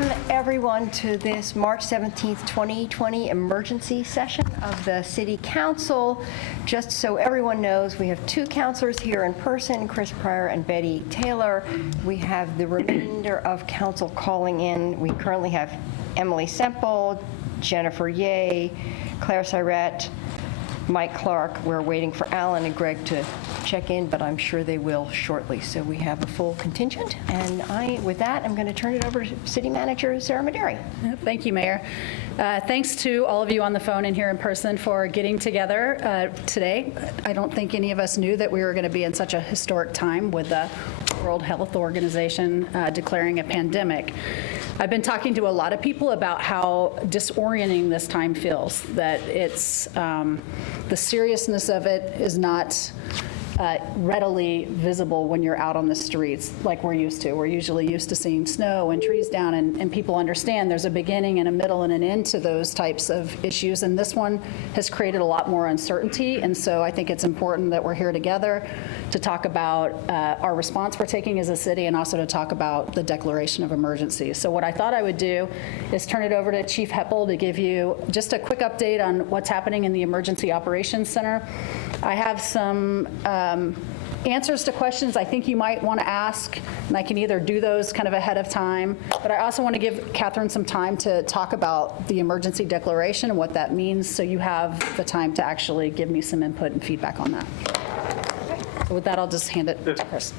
Welcome, everyone, to this March 17th, 2020 emergency session of the City Council. Just so everyone knows, we have two councilors here in person, Chris Pryor and Betty Taylor. We have the remainder of council calling in. We currently have Emily Semple, Jennifer Ye, Claire Syrette, Mike Clark. We're waiting for Alan and Greg to check in, but I'm sure they will shortly. So we have a full contingent. And with that, I'm going to turn it over to City Manager Sarah Mederi. Thank you, Mayor. Thanks to all of you on the phone and here in person for getting together today. I don't think any of us knew that we were going to be in such a historic time with the World Health Organization declaring a pandemic. I've been talking to a lot of people about how disorienting this time feels, that it's the seriousness of it is not readily visible when you're out on the streets like we're used to. We're usually used to seeing snow and trees down, and people understand there's a beginning and a middle and an end to those types of issues, and this one has created a lot more uncertainty, and so I think it's important that we're here together to talk about our response we're taking as a city and also to talk about the declaration of emergency. So what I thought I would do is turn it over to Chief Heppel to give you just a quick update on what's happening in the Emergency Operations Center. I have some answers to questions I think you might want to ask, and I can either do those kind of ahead of time, but I also want to give Catherine some time to talk about the emergency declaration and what that means, so you have the time to actually give me some input and feedback on that. So with that, I'll just hand it to Chris.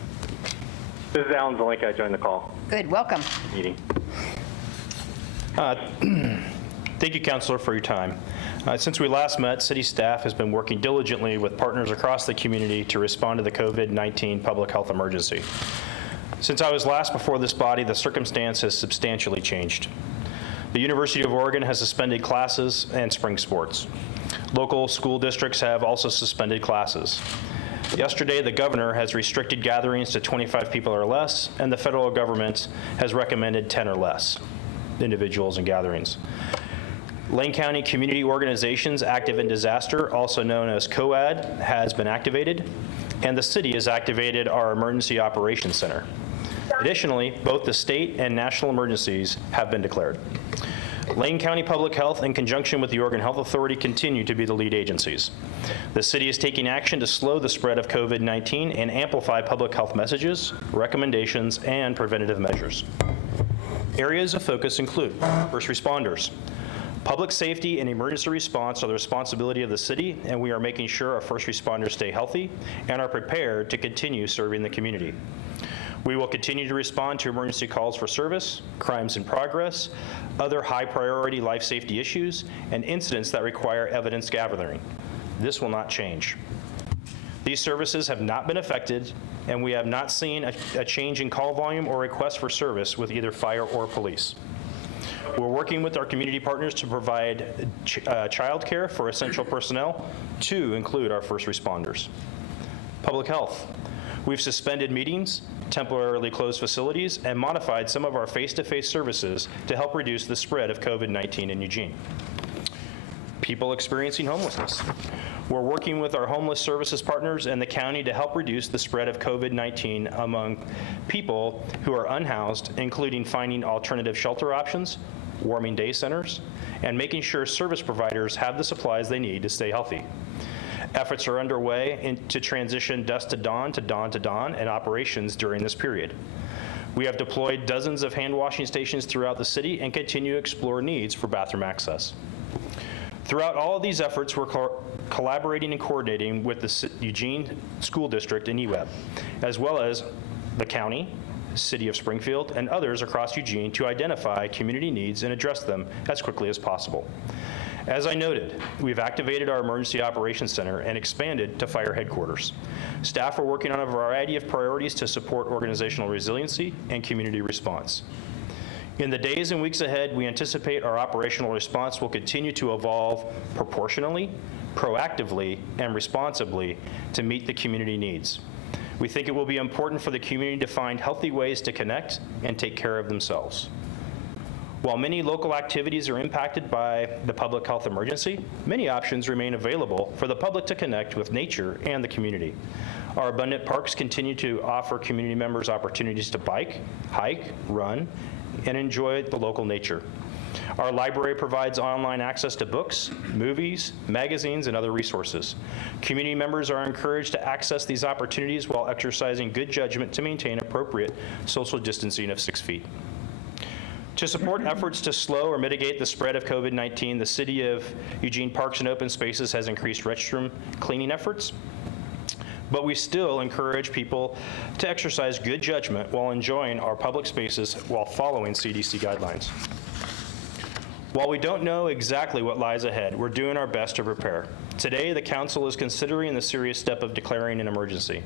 This is Alan Zelenka. I joined the call. Good, welcome. Meeting. Thank you, Councilor, for your time. Since we last met, City staff has been working diligently with partners across the community to respond to the COVID-19 public health emergency. Since I was last before this body, the circumstance has substantially changed. The University of Oregon has suspended classes and spring sports. Local school districts have also suspended classes. Yesterday, the governor has restricted gatherings to 25 people or less, and the federal government has recommended 10 or less individuals and gatherings. Lane County Community Organizations Active in Disaster, also known as COAD, has been activated, and the city has activated our Emergency Operations Center. Additionally, both the state and national emergencies have been declared. Lane County Public Health, in conjunction with the Oregon Health Authority, continue to be the lead agencies. The city is taking action to slow the spread of COVID-19 and amplify public health messages, recommendations, and preventative measures. Areas of focus include first responders. Public safety and emergency response are the responsibility of the city, and we are making sure our first responders stay healthy and are prepared to continue serving the community. We will continue to respond to emergency calls for service, crimes in progress, other high-priority life safety issues, and incidents that require evidence gathering. This will not change. These services have not been affected, and we have not seen a change in call volume or requests for service with either fire or police. We're working with our community partners to provide child care for essential personnel, to include our first responders. Public health. We've suspended meetings, temporarily closed facilities, and modified some of our face-to-face services to help reduce the spread of COVID-19 in Eugene. People experiencing homelessness. We're working with our homeless services partners and the county to help reduce the spread of COVID-19 among people who are unhoused, including finding alternative shelter options, warming day centers, and making sure service providers have the supplies they need to stay healthy. Efforts are underway to transition dusk to dawn to dawn to dawn and operations during this period. We have deployed dozens of hand washing stations throughout the city and continue to explore needs for bathroom access. Throughout all of these efforts, we're collaborating and coordinating with the Eugene School District and EWEB, as well as the county, City of Springfield, and others across Eugene to identify community needs and address them as quickly as possible. As I noted, we've activated our Emergency Operations Center and expanded to fire headquarters. Staff are working on a variety of priorities to support organizational resiliency and community response. In the days and weeks ahead, we anticipate our operational response will continue to evolve proportionally, proactively, and responsibly to meet the community needs. We think it will be important for the community to find healthy ways to connect and take care of themselves. While many local activities are impacted by the public health emergency, many options remain available for the public to connect with nature and the community. Our abundant parks continue to offer community members opportunities to bike, hike, run, and enjoy the local nature. Our library provides online access to books, movies, magazines, and other resources. Community members are encouraged to access these opportunities while exercising good judgment to maintain appropriate social distancing of 6 feet. To support efforts to slow or mitigate the spread of COVID-19, the City of Eugene Parks and Open Spaces has increased restroom cleaning efforts, but we still encourage people to exercise good judgment while enjoying our public spaces while following CDC guidelines. While we don't know exactly what lies ahead, we're doing our best to prepare. Today, the Council is considering the serious step of declaring an emergency.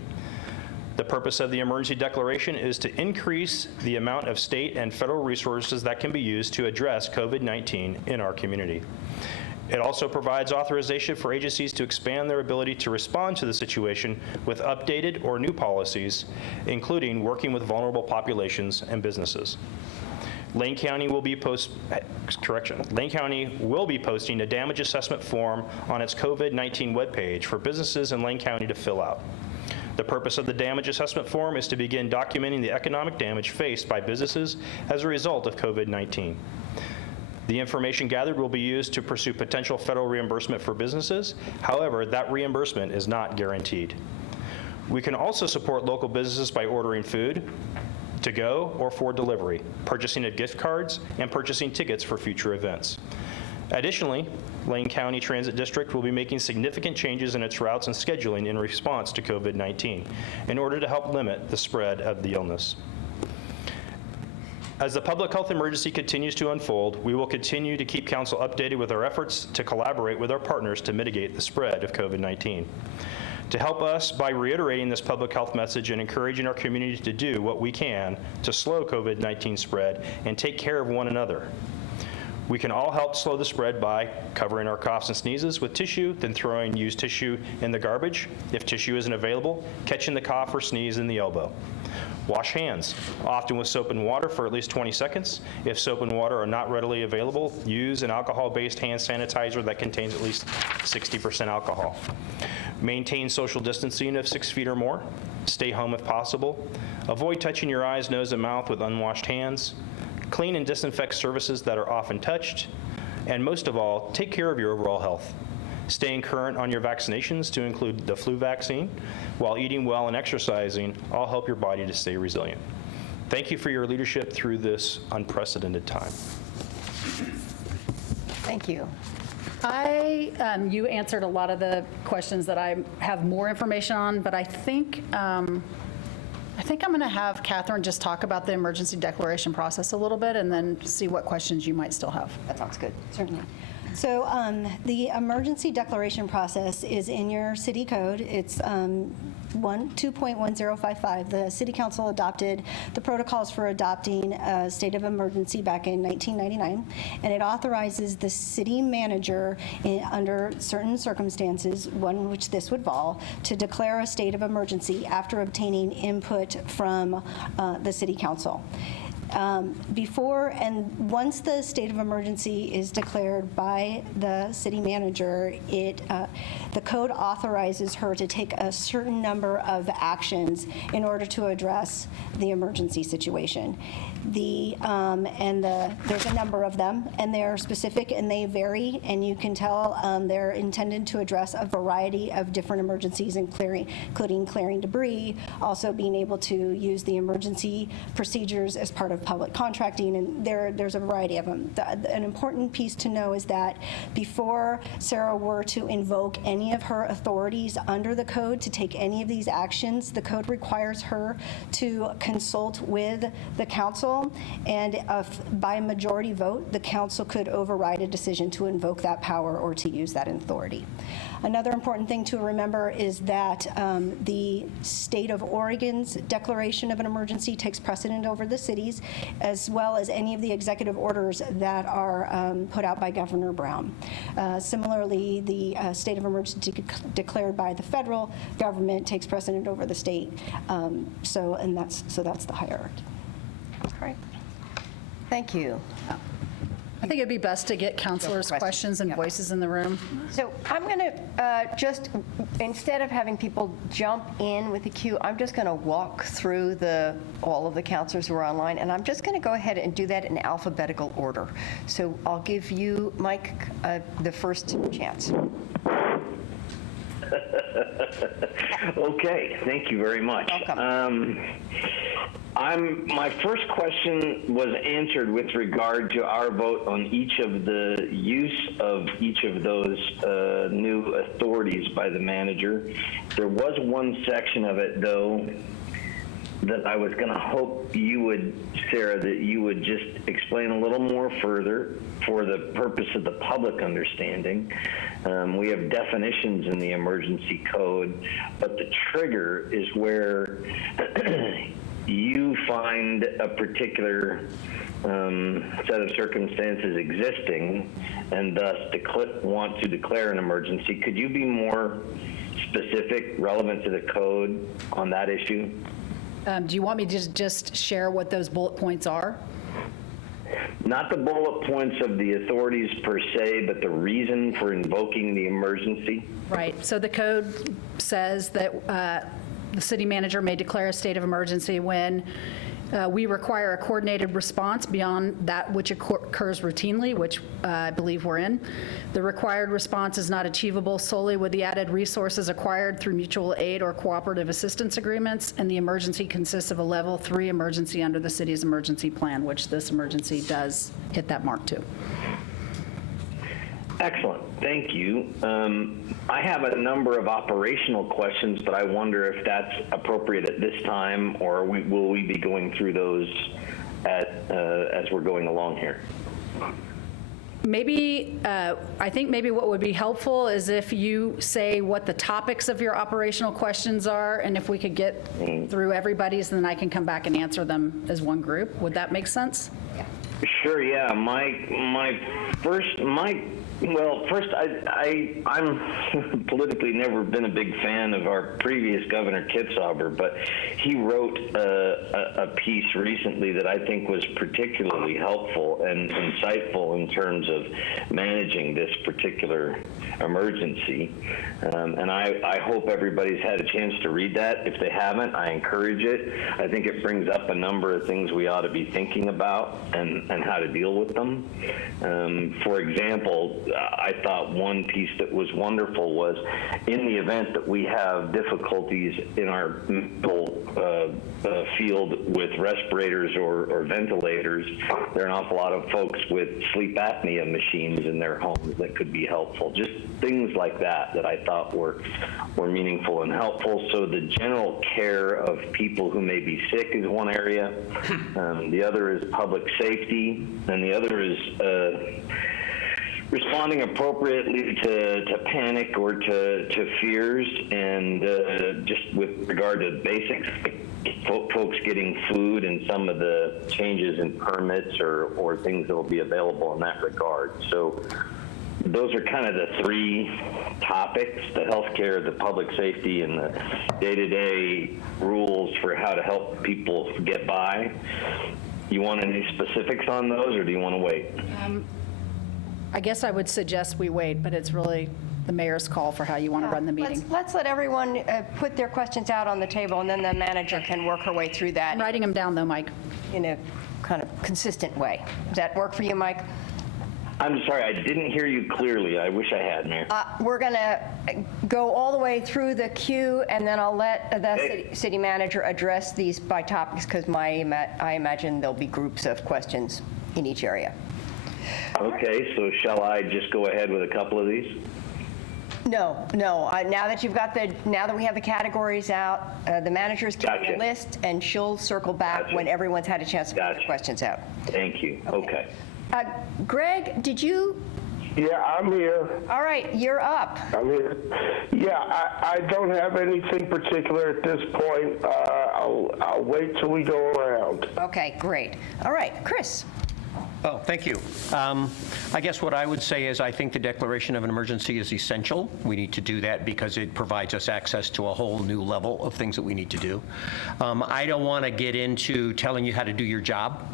The purpose of the emergency declaration is to increase the amount of state and federal resources that can be used to address COVID-19 in our community. It also provides authorization for agencies to expand their ability to respond to the situation with updated or new policies, including working with vulnerable populations and businesses. Lane County will be posting a damage assessment form on its COVID-19 webpage for businesses in Lane County to fill out. The purpose of the damage assessment form is to begin documenting the economic damage faced by businesses as a result of COVID-19. The information gathered will be used to pursue potential federal reimbursement for businesses. However, that reimbursement is not guaranteed. We can also support local businesses by ordering food, to go or for delivery, purchasing of gift cards, and purchasing tickets for future events. Additionally, Lane County Transit District will be making significant changes in its routes and scheduling in response to COVID-19 in order to help limit the spread of the illness. As the public health emergency continues to unfold, we will continue to keep Council updated with our efforts to collaborate with our partners to mitigate the spread of COVID-19. To help us by reiterating this public health message and encouraging our community to do what we can to slow COVID-19 spread and take care of one another. We can all help slow the spread by covering our coughs and sneezes with tissue, then throwing used tissue in the garbage. If tissue isn't available, catching the cough or sneeze in the elbow. Wash hands, often with soap and water for at least 20 seconds. If soap and water are not readily available, use an alcohol-based hand sanitizer that contains at least 60% alcohol. Maintain social distancing of 6 feet or more. Stay home if possible. Avoid touching your eyes, nose, and mouth with unwashed hands. Clean and disinfect surfaces that are often touched. And most of all, take care of your overall health. Staying current on your vaccinations, to include the flu vaccine, while eating well and exercising, all help your body to stay resilient. Thank you for your leadership through this unprecedented time. Thank you. You answered a lot of the questions that I have more information on, but I think I'm going to have Catherine just talk about the emergency declaration process a little bit and then see what questions you might still have. That sounds good. Certainly. So the emergency declaration process is in your city code. It's 2.1055. The City Council adopted the protocols for adopting a state of emergency back in 1999, and it authorizes the city manager under certain circumstances, one which this would fall, to declare a state of emergency after obtaining input from the City Council. Before and once the state of emergency is declared by the city manager, the code authorizes her to take a certain number of actions in order to address the emergency situation. There's a number of them, and they're specific and they vary, and you can tell they're intended to address a variety of different emergencies, including clearing debris, also being able to use the emergency procedures as part of public contracting, and there's a variety of them. An important piece to know is that before Sarah were to invoke any of her authorities under the code to take any of these actions, the code requires her to consult with the council, and by majority vote, the council could override a decision to invoke that power or to use that authority. Another important thing to remember is that the state of Oregon's declaration of an emergency takes precedent over the cities, as well as any of the executive orders that are put out by Governor Brown. Similarly, the state of emergency declared by the federal government takes precedent over the state. So that's the hierarchy. All right. Thank you. I think it'd be best to get counselors' questions and voices in the room. So I'm going to just, instead of having people jump in with the queue, I'm just going to walk through all of the counselors who are online, and I'm just going to go ahead and do that in alphabetical order. So I'll give you, Mike, the first chance. Okay, thank you very much. Welcome. My first question was answered with regard to our vote on each of the use of each of those new authorities by the manager. There was one section of it, though, that I was going to hope you would, Sarah, that you would just explain a little more further for the purpose of the public understanding. We have definitions in the emergency code, but the trigger is where you find a particular set of circumstances existing and thus want to declare an emergency. Could you be more specific, relevant to the code on that issue? Do you want me to just share what those bullet points are? Not the bullet points of the authorities per se, but the reason for invoking the emergency? Right. So the code says that the city manager may declare a state of emergency when we require a coordinated response beyond that which occurs routinely, which I believe we're in. The required response is not achievable solely with the added resources acquired through mutual aid or cooperative assistance agreements, and the emergency consists of a level 3 emergency under the city's emergency plan, which this emergency does hit that mark too. Excellent. Thank you. I have a number of operational questions, but I wonder if that's appropriate at this time, or will we be going through those as we're going along here? Maybe, I think maybe what would be helpful is if you say what the topics of your operational questions are, and if we could get through everybody's, then I can come back and answer them as one group. Would that make sense? Sure, yeah. First, I'm politically never been a big fan of our previous Governor Kitzhaber, but he wrote a piece recently that I think was particularly helpful and insightful in terms of managing this particular emergency. And I hope everybody's had a chance to read that. If they haven't, I encourage it. I think it brings up a number of things we ought to be thinking about and how to deal with them. For example, I thought one piece that was wonderful was in the event that we have difficulties in our medical field with respirators or ventilators, there are an awful lot of folks with sleep apnea machines in their homes that could be helpful. Just things like that I thought were meaningful and helpful. So the general care of people who may be sick is one area. The other is public safety, and the other is responding appropriately to panic or to fears, and just with regard to basics, folks getting food and some of the changes in permits or things that will be available in that regard. So those are kind of the three topics: the healthcare, the public safety, and the day-to-day rules for how to help people get by. You want any specifics on those, or do you want to wait? I guess I would suggest we wait, but it's really the mayor's call for how you want to run the meeting. Let's let everyone put their questions out on the table, and then the manager can work her way through that I'm writing them down, though, Mike. in a kind of consistent way. Does that work for you, Mike? I'm sorry, I didn't hear you clearly. I wish I had, Mayor. We're going to go all the way through the queue, and then I'll let the city manager address these by topics, because I imagine there'll be groups of questions in each area. Okay, so shall I just go ahead with a couple of these? No. Now that we have the categories out, the manager's keeping a list, and she'll circle back when everyone's had a chance to put the questions out. Thank you. Okay. Greg, did you? Yeah, I'm here. All right, you're up. I'm here. Yeah, I don't have anything particular at this point. I'll wait till we go around. Okay, great. All right, Chris. Oh, thank you. I guess what I would say is I think the declaration of an emergency is essential. We need to do that because it provides us access to a whole new level of things that we need to do. I don't want to get into telling you how to do your job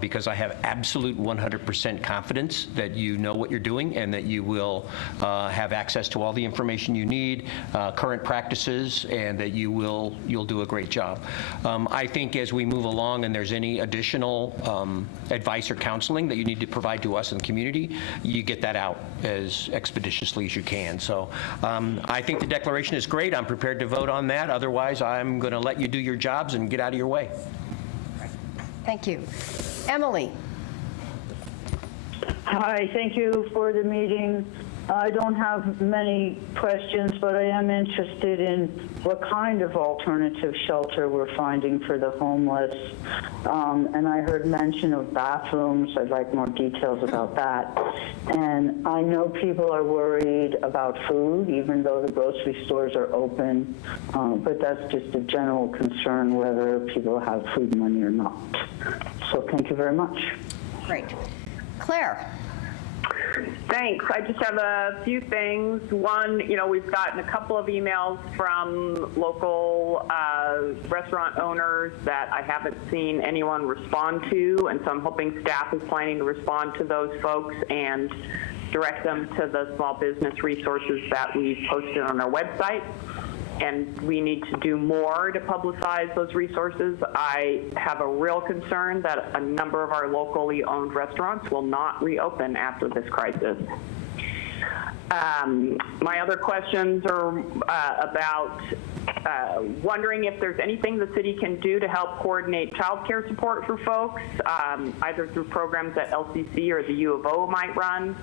because I have absolute 100% confidence that you know what you're doing and that you will have access to all the information you need, current practices, and that you'll do a great job. I think as we move along and there's any additional advice or counseling that you need to provide to us in the community, you get that out as expeditiously as you can. So I think the declaration is great. I'm prepared to vote on that. Otherwise, I'm going to let you do your jobs and get out of your way. Thank you. Emily. Hi, thank you for the meeting. I don't have many questions, but I am interested in what kind of alternative shelter we're finding for the homeless. And I heard mention of bathrooms. I'd like more details about that. And I know people are worried about food, even though the grocery stores are open. But that's just a general concern whether people have food money or not. So thank you very much. Great. Claire. Thanks. I just have a few things. One, we've gotten a couple of emails from local restaurant owners that I haven't seen anyone respond to, and so I'm hoping staff is planning to respond to those folks and direct them to the small business resources that we've posted on our website. And we need to do more to publicize those resources. I have a real concern that a number of our locally owned restaurants will not reopen after this crisis. My other questions are about wondering if there's anything the city can do to help coordinate child care support for folks, either through programs that LCC or the U of O might run.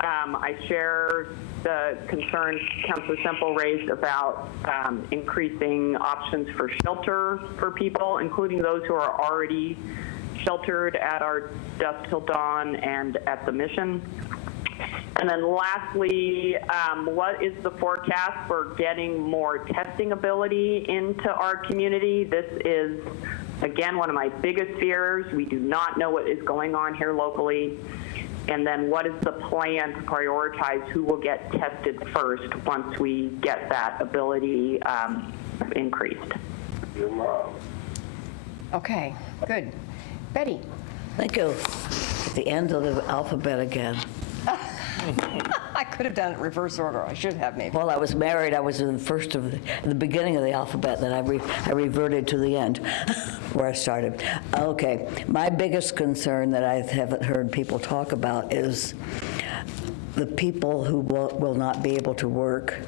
I share the concerns Councilor Semple raised about increasing options for shelter for people, including those who are already sheltered at our Dusk Till Dawn and at the Mission. And then lastly, what is the forecast for getting more testing ability into our community? This is, again, one of my biggest fears. We do not know what is going on here locally. And then what is the plan to prioritize who will get tested first once we get that ability increased? Okay, good. Betty. Thank you. At the end of the alphabet again. I could have done it in reverse order. I should have, maybe. While I was married, I was in the beginning of the alphabet, then I reverted to the end where I started. Okay, my biggest concern that I haven't heard people talk about is the people who will not be able to work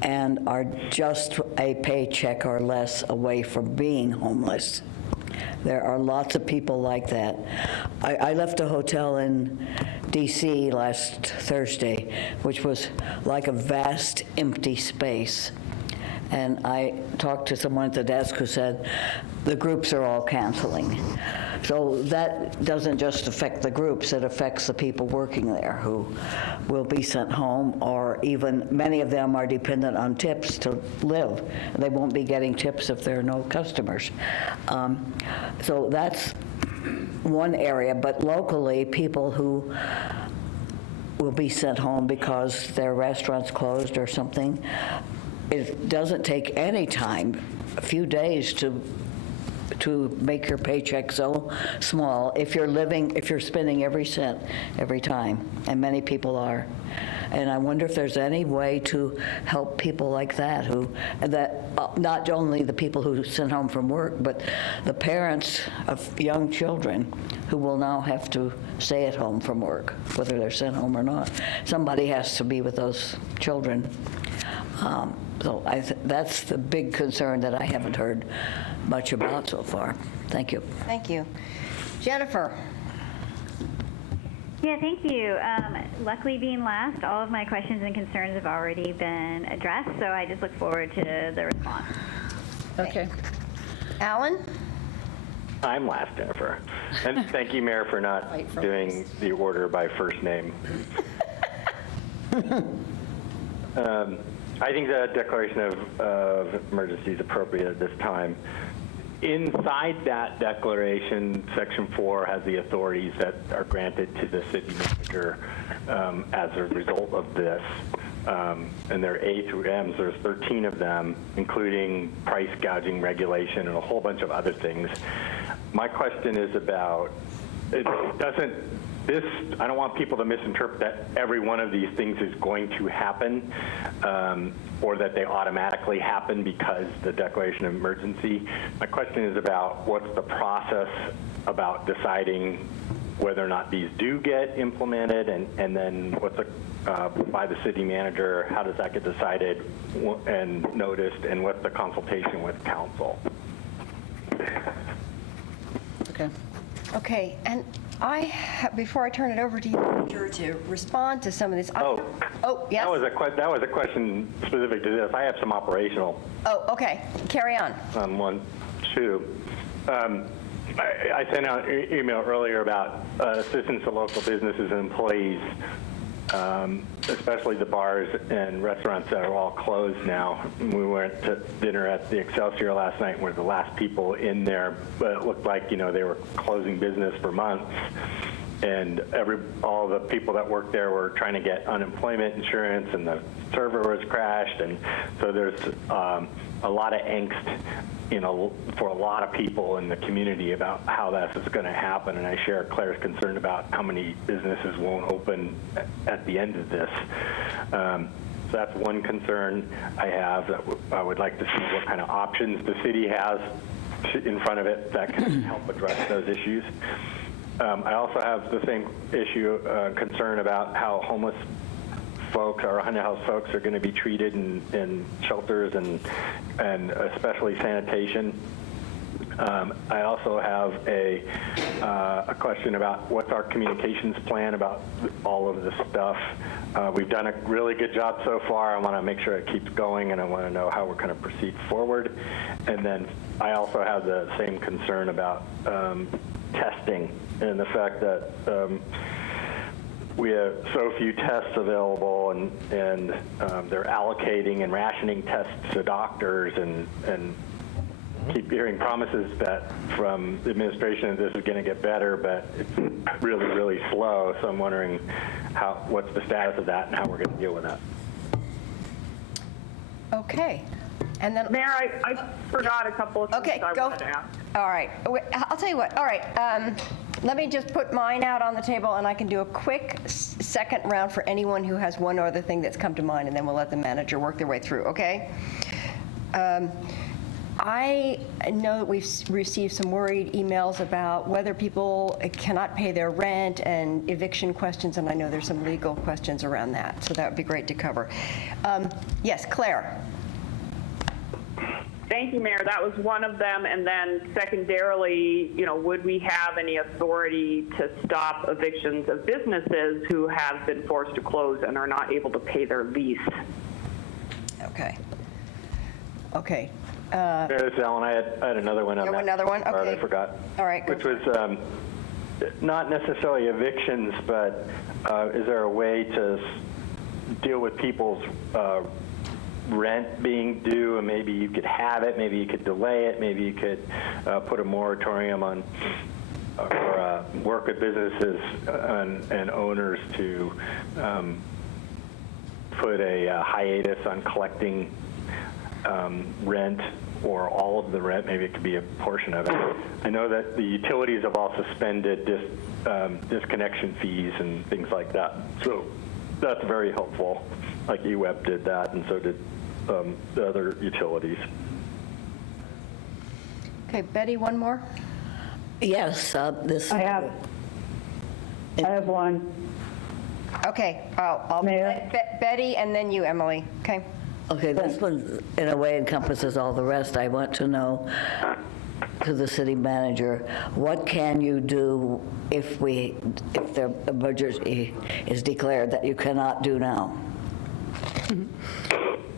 and are just a paycheck or less away from being homeless. There are lots of people like that. I left a hotel in D.C. last Thursday, which was like a vast empty space. And I talked to someone at the desk who said the groups are all canceling. So that doesn't just affect the groups, it affects the people working there who will be sent home, or even many of them are dependent on tips to live. They won't be getting tips if there are no customers. So that's one area, but locally, people who will be sent home because their restaurant's closed or something, it doesn't take any time, a few days to make your paycheck so small if you're spending every cent every time, and many people are. And I wonder if there's any way to help people like that, not only the people who sent home from work, but the parents of young children who will now have to stay at home from work, whether they're sent home or not. Somebody has to be with those children. So that's the big concern that I haven't heard much about so far. Thank you. Thank you. Jennifer. Yeah, thank you. Luckily, being last, all of my questions and concerns have already been addressed, so I just look forward to the response. Okay. Alan? I'm last, Jennifer. And thank you, Mayor, for not doing the order by first name. I think the declaration of emergency is appropriate at this time. inside that declaration, Section 4 has the authorities that are granted to the city manager as a result of this. And they're A through M's. There's 13 of them, including price gouging regulation and a whole bunch of other things. My question is about, I don't want people to misinterpret that every one of these things is going to happen, or that they automatically happen because the declaration of emergency. My question is about what's the process about deciding whether or not these do get implemented, and then what's by the city manager, how does that get decided and noticed, and what's the consultation with council? Okay. And before I turn it over to you, manager, to respond to some of this. Oh, yes. That was a question specific to this. I have some operational. Oh, okay. Carry on. One, two. I sent out an email earlier about assistance to local businesses and employees, especially the bars and restaurants that are all closed now. We went to dinner at the Excelsior last night and we're the last people in there, but it looked like, they were closing business for months. And all the people that worked there were trying to get unemployment insurance, and the server was crashed. And so there's a lot of angst for a lot of people in the community about how this is going to happen, and I share Claire's concern about how many businesses won't open at the end of this. So that's one concern I have, that I would like to see what kind of options the city has in front of it that can help address those issues. I also have the same concern about how homeless folks or unhoused folks are going to be treated in shelters, and especially sanitation. I also have a question about what's our communications plan about all of this stuff. We've done a really good job so far. I want to make sure it keeps going, and I want to know how we're going to proceed forward. And then I also have the same concern about testing, and the fact that we have so few tests available, and they're allocating and rationing tests to doctors, and keep hearing promises that from the administration that this is going to get better, but it's really, really slow. So I'm wondering what's the status of that and how we're going to deal with that. Okay. And then, Mayor, I forgot a couple of things I wanted to ask. All right. I'll tell you what. All right. Let me just put mine out on the table, and I can do a quick second round for anyone who has one other thing that's come to mind, and then we'll let the manager work their way through, okay? I know that we've received some worried emails about whether people cannot pay their rent and eviction questions, and I know there's some legal questions around that, so that would be great to cover. Yes, Claire. Thank you, Mayor. That was one of them. And then secondarily, would we have any authority to stop evictions of businesses who have been forced to close and are not able to pay their lease? Okay. Mayor, this is Alan. I had another one on that. Another one? Okay. I forgot. All right. Which was not necessarily evictions, but is there a way to deal with people's rent being due, and maybe you could have it, maybe you could delay it, maybe you could put a moratorium on or work with businesses and owners to put a hiatus on collecting rent, or all of the rent. Maybe it could be a portion of it. I know that the utilities have all suspended disconnection fees and things like that, so that's very helpful. Like EWEP did that, and so did the other utilities. Okay, Betty, one more? Yes, this. I have one. Okay, I'll Betty, and then you, Emily. Okay. Okay, this one in a way encompasses all the rest. I want to know, to the city manager, what can you do if the emergency is declared that you cannot do now?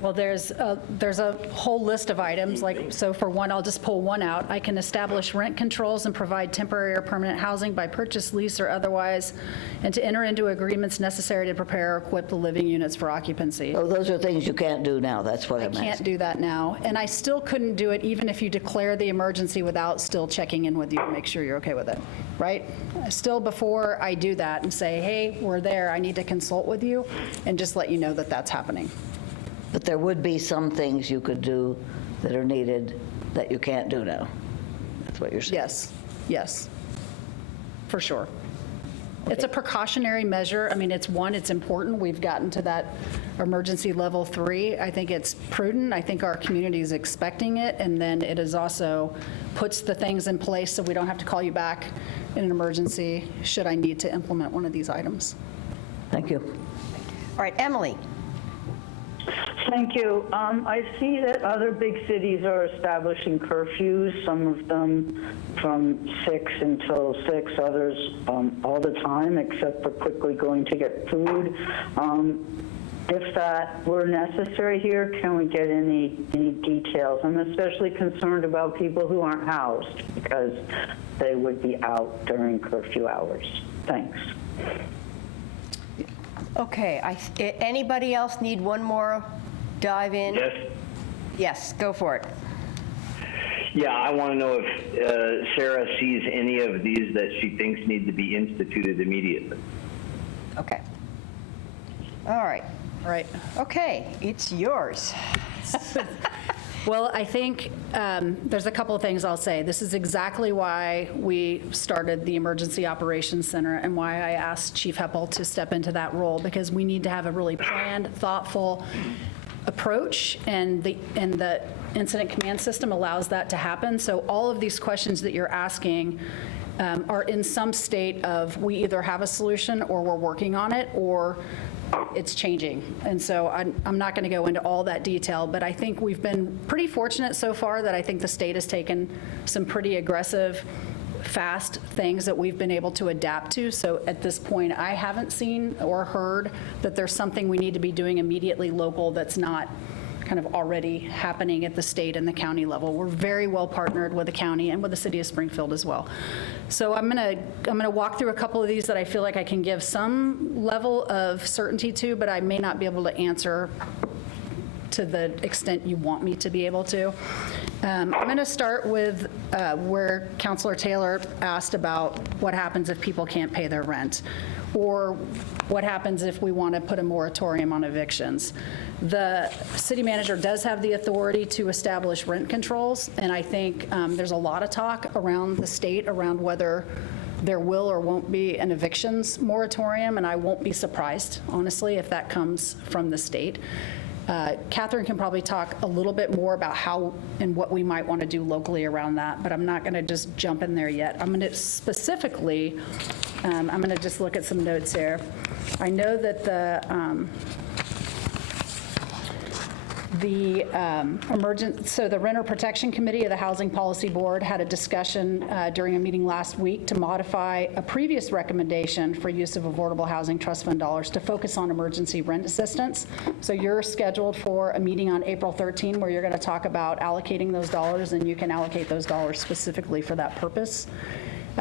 Well, there's a whole list of items, like, so for one, I'll just pull one out. I can establish rent controls and provide temporary or permanent housing by purchase, lease, or otherwise, and to enter into agreements necessary to prepare or equip the living units for occupancy. Oh, those are things you can't do now, that's what I I'm can't asking. do that now, and I still couldn't do it even if you declare the emergency without still checking in with you to make sure you're okay with it, right? Still, before I do that and say, hey, we're there, I need to consult with you, and just let you know that that's happening. But there would be some things you could do that are needed that you can't do now. That's what you're saying? Yes, for sure. It's a precautionary measure. I mean, it's important. We've gotten to that emergency level 3. I think it's prudent. I think our community is expecting it. And then it is also puts the things in place so we don't have to call you back in an emergency should I need to implement one of these items. Thank you. All right, Emily. Thank you. I see that other big cities are establishing curfews, some of them from 6 until 6, others all the time, except for quickly going to get food. If that were necessary here, can we get any details? I'm especially concerned about people who aren't housed because they would be out during curfew hours. Thanks. Okay, anybody else need one more dive in? Yes. Yes, go for it. Yeah, I want to know if Sarah sees any of these that she thinks need to be instituted immediately. Okay. All right. Okay, it's yours. Well, I think there's a couple of things I'll say. This is exactly why we started the Emergency Operations Center and why I asked Chief Heppel to step into that role, because we need to have a really planned, thoughtful approach, and the incident command system allows that to happen. So all of these questions that you're asking are in some state of we either have a solution or we're working on it or it's changing. And so I'm not going to go into all that detail, but I think we've been pretty fortunate so far that I think the state has taken some pretty aggressive, fast things that we've been able to adapt to. So at this point, I haven't seen or heard that there's something we need to be doing immediately local that's not kind of already happening at the state and the county level. We're very well partnered with the county and with the city of Springfield as well. So I'm gonna walk through a couple of these that I feel like I can give some level of certainty to, but I may not be able to answer to the extent you want me to be able to. I'm going to start with where Councillor Taylor asked about what happens if people can't pay their rent, or what happens if we want to put a moratorium on evictions. The city manager does have the authority to establish rent controls, and I think there's a lot of talk around the state around whether there will or won't be an evictions moratorium, and I won't be surprised, honestly, if that comes from the state. Catherine can probably talk a little bit more about how and what we might want to do locally around that, but I'm not going to just jump in there yet. I'm going to specifically, I'm going to just look at some notes here. I know that the Renter Protection Committee of the Housing Policy Board had a discussion during a meeting last week to modify a previous recommendation for use of affordable housing trust fund dollars to focus on emergency rent assistance. So you're scheduled for a meeting on April 13 where you're going to talk about allocating those dollars, and you can allocate those dollars specifically for that purpose.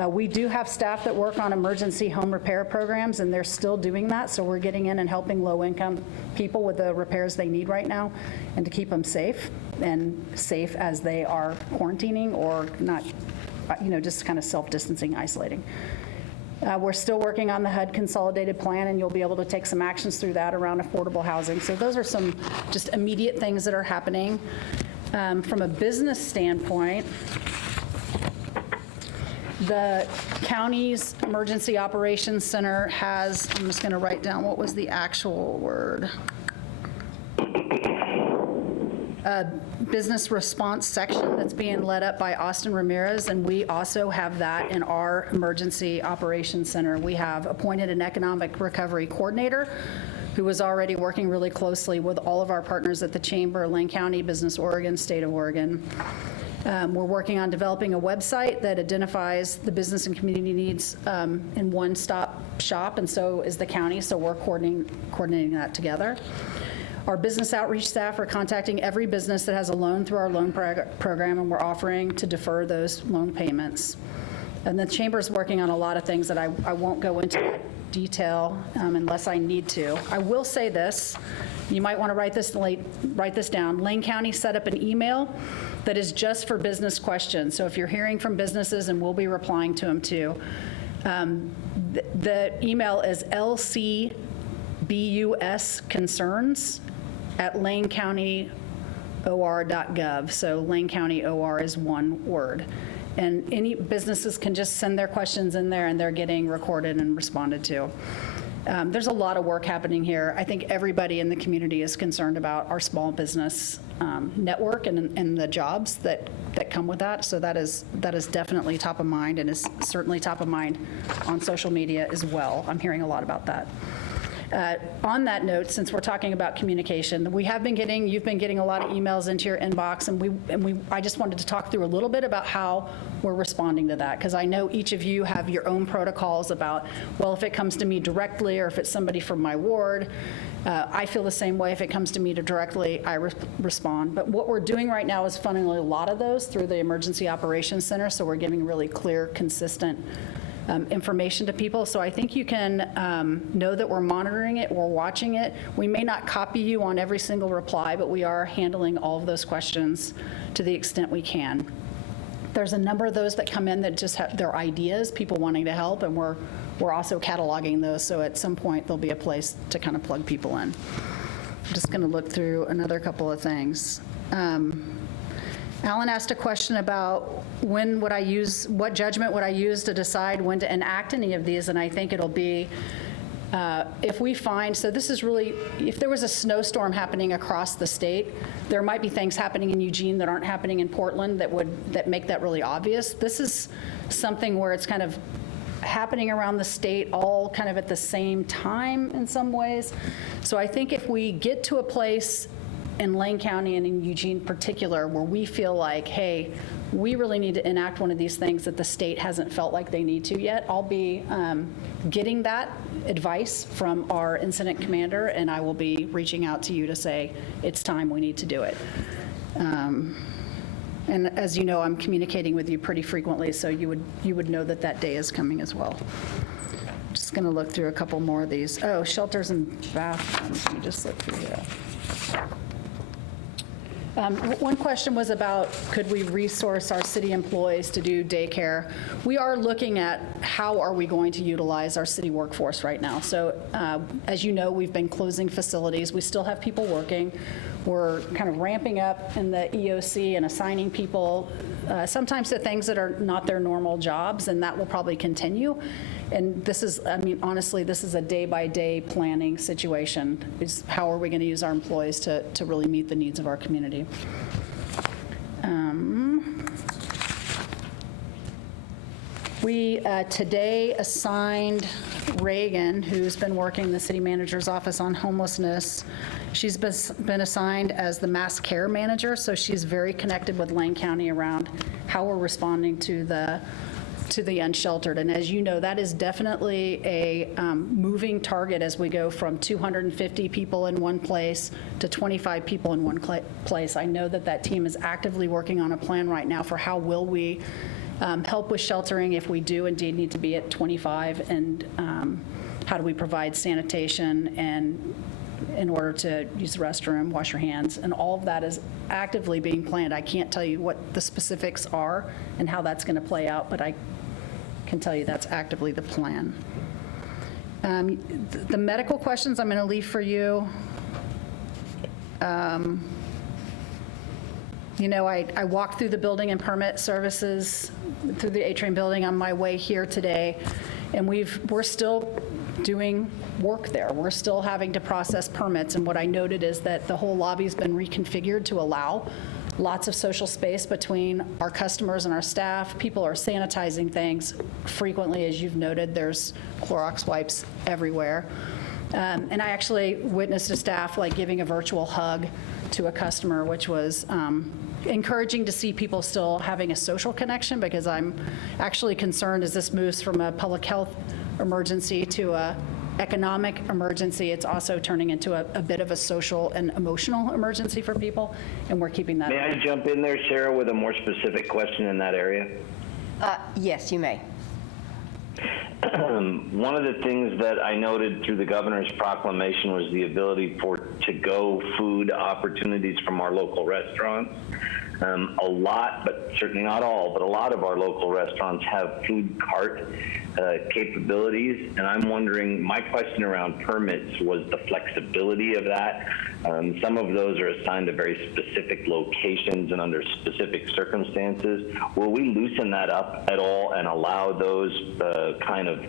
We do have staff that work on emergency home repair programs, and they're still doing that. So we're getting in and helping low-income people with the repairs they need right now, and to keep them safe, and safe as they are quarantining or not, just kind of self-distancing, isolating. We're still working on the HUD consolidated plan, and you'll be able to take some actions through that around affordable housing. So those are some just immediate things that are happening. From a business standpoint, the county's Emergency Operations Center has, I'm just going to write down what was the actual word, a business response section that's being led up by Austin Ramirez, and we also have that in our Emergency Operations Center. We have appointed an economic recovery coordinator who was already working really closely with all of our partners at the Chamber, Lane County, Business Oregon, State of Oregon. We're working on developing a website that identifies the business and community needs in one-stop shop, and so is the county, so we're coordinating that together. Our business outreach staff are contacting every business that has a loan through our loan program, and we're offering to defer those loan payments. And the Chamber's working on a lot of things that I won't go into detail unless I need to. I will say this, you might want to write this down. Lane County set up an email that is just for business questions. So if you're hearing from businesses, and we'll be replying to them too, the email is lcbusconcerns@lanecountyor.gov. So Lane County OR is one word. And any businesses can just send their questions in there, and they're getting recorded and responded to. There's a lot of work happening here. I think everybody in the community is concerned about our small business network and the jobs that come with that. So that is definitely top of mind, and is certainly top of mind on social media as well. I'm hearing a lot about that. On that note, since we're talking about communication, you've been getting a lot of emails into your inbox, and I just wanted to talk through a little bit about how we're responding to that, because I know each of you have your own protocols about, well, if it comes to me directly or if it's somebody from my ward. I feel the same way. If it comes to me directly, I respond. But what we're doing right now is funneling a lot of those through the Emergency Operations Center, so we're giving really clear, consistent information to people. So I think you can know that we're monitoring it, we're watching it. We may not copy you on every single reply, but we are handling all of those questions to the extent we can. There's a number of those that come in that just have their ideas, people wanting to help, and we're also cataloging those, so at some point there'll be a place to kind of plug people in. I'm just going to look through another couple of things. Alan asked a question about what judgment would I use to decide when to enact any of these, and I think it'll be if we find, so this is really, if there was a snowstorm happening across the state, there might be things happening in Eugene that aren't happening in Portland that make that really obvious. This is something where it's kind of happening around the state all kind of at the same time in some ways. So I think if we get to a place in Lane County and in Eugene in particular, where we feel like, hey, we really need to enact one of these things that the state hasn't felt like they need to yet, I'll be getting that advice from our incident commander, and I will be reaching out to you to say, it's time, we need to do it. And as you know, I'm communicating with you pretty frequently, so you would know that that day is coming as well. I'm just going to look through a couple more of these. Oh, shelters and bathrooms. Let me just look through here. One question was about, could we resource our city employees to do daycare? We are looking at how are we going to utilize our city workforce right now. So as you know, we've been closing facilities. We still have people working. We're kind of ramping up in the EOC and assigning people sometimes to things that are not their normal jobs, and that will probably continue. And this is, I mean, honestly, this is a day-by-day planning situation, is how are we going to use our employees to really meet the needs of our community. We today assigned Reagan, who's been working in the city manager's office on homelessness. She's been assigned as the mass care manager, so she's very connected with Lane County around how we're responding to the unsheltered. And as you know, that is definitely a moving target as we go from 250 people in one place to 25 people in one place. I know that team is actively working on a plan right now for how will we help with sheltering if we do indeed need to be at 25, and how do we provide sanitation and in order to use the restroom, wash your hands, and all of that is actively being planned. I can't tell you what the specifics are and how that's going to play out, but I can tell you that's actively the plan. The medical questions I'm going to leave for you. You know, I walked through the building and permit services through the Atrium building on my way here today, and we're still doing work there. We're still having to process permits, and what I noted is that the whole lobby's been reconfigured to allow lots of social space between our customers and our staff. People are sanitizing things frequently. As you've noted, there's Clorox wipes everywhere. And I actually witnessed a staff like giving a virtual hug to a customer, which was encouraging to see people still having a social connection, because I'm actually concerned as this moves from a public health emergency to a economic emergency, it's also turning into a bit of a social and emotional emergency for people, and we're keeping that. May I jump in there, Sarah, with a more specific question in that area? Yes, you may. One of the things that I noted through the governor's proclamation was the ability for to-go food opportunities from our local restaurants. A lot, but certainly not all, but a lot of our local restaurants have food cart capabilities, and I'm wondering, my question around permits was the flexibility of that. Some of those are assigned to very specific locations and under specific circumstances. Will we loosen that up at all and allow those kind of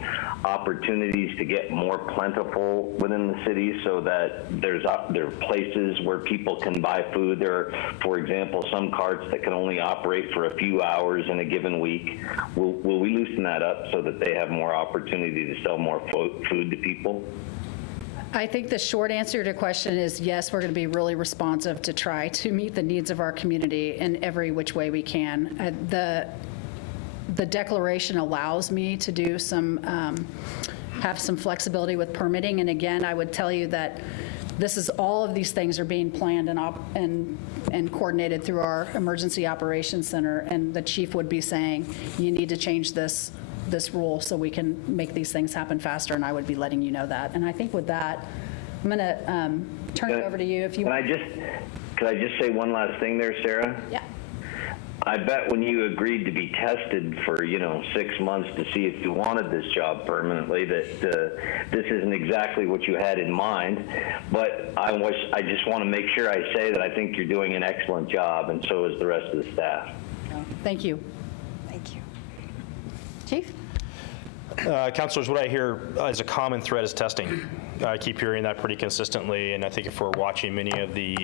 opportunities to get more plentiful within the city so that there are places where people can buy food? There are, for example, some carts that can only operate for a few hours in a given week. Will we loosen that up so that they have more opportunity to sell more food to people? I think the short answer to your question is yes, we're going to be really responsive to try to meet the needs of our community in every which way we can. The declaration allows me to do have some flexibility with permitting, and again, I would tell you that all of these things are being planned and coordinated through our Emergency Operations Center, and the chief would be saying, you need to change this rule so we can make these things happen faster, and I would be letting you know that. And I think with that, I'm going to turn it over to you if you want. Could I just say one last thing there, Sarah? Yeah. I bet when you agreed to be tested for 6 months to see if you wanted this job permanently, that this isn't exactly what you had in mind. But I just want to make sure I say that I think you're doing an excellent job, and so is the rest of the staff. Thank you. Thank you. Chief? Councilors, what I hear as a common thread is testing. I keep hearing that pretty consistently, and I think if we're watching many of the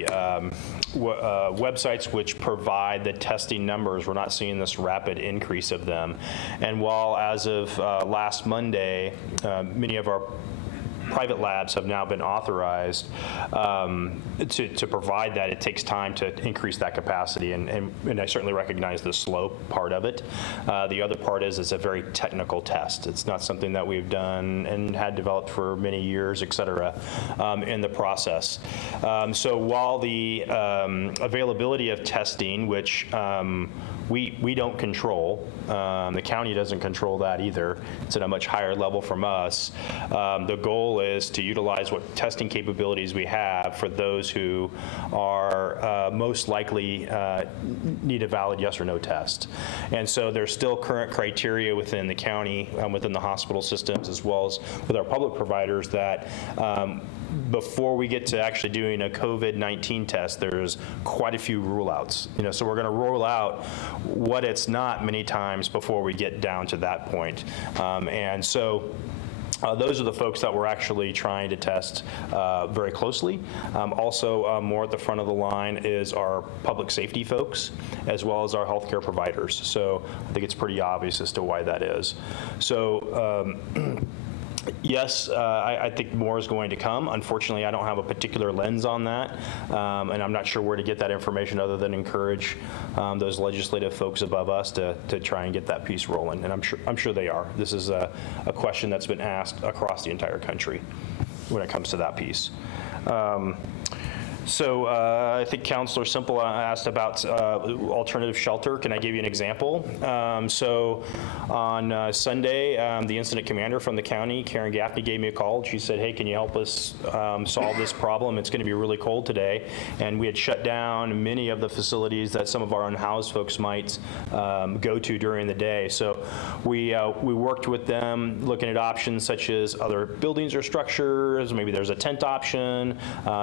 websites which provide the testing numbers, we're not seeing this rapid increase of them. And while as of last Monday, many of our private labs have now been authorized to provide that, it takes time to increase that capacity, and I certainly recognize the slow part of it. The other part is it's a very technical test. It's not something that we've done and had developed for many years, et cetera, in the process. So while the availability of testing, which we don't control, the county doesn't control that either. It's at a much higher level from us. The goal is to utilize what testing capabilities we have for those who are most likely need a valid yes or no test. And so there's still current criteria within the county, within the hospital systems, as well as with our public providers that before we get to actually doing a COVID-19 test, there's quite a few rule outs. So we're going to rule out what it's not many times before we get down to that point. And so those are the folks that we're actually trying to test very closely. Also, more at the front of the line is our public safety folks, as well as our healthcare providers. So I think it's pretty obvious as to why that is. So yes, I think more is going to come. Unfortunately, I don't have a particular lens on that, and I'm not sure where to get that information other than encourage those legislative folks above us to try and get that piece rolling, and I'm sure they are. This is a question that's been asked across the entire country when it comes to that piece. So I think Councilor Simple asked about alternative shelter. Can I give you an example? So on Sunday, the incident commander from the county, Karen Gaffney, gave me a call. She said, hey, can you help us solve this problem? It's going to be really cold today. And we had shut down many of the facilities that some of our unhoused folks might go to during the day. So we worked with them looking at options such as other buildings or structures. Maybe there's a tent option,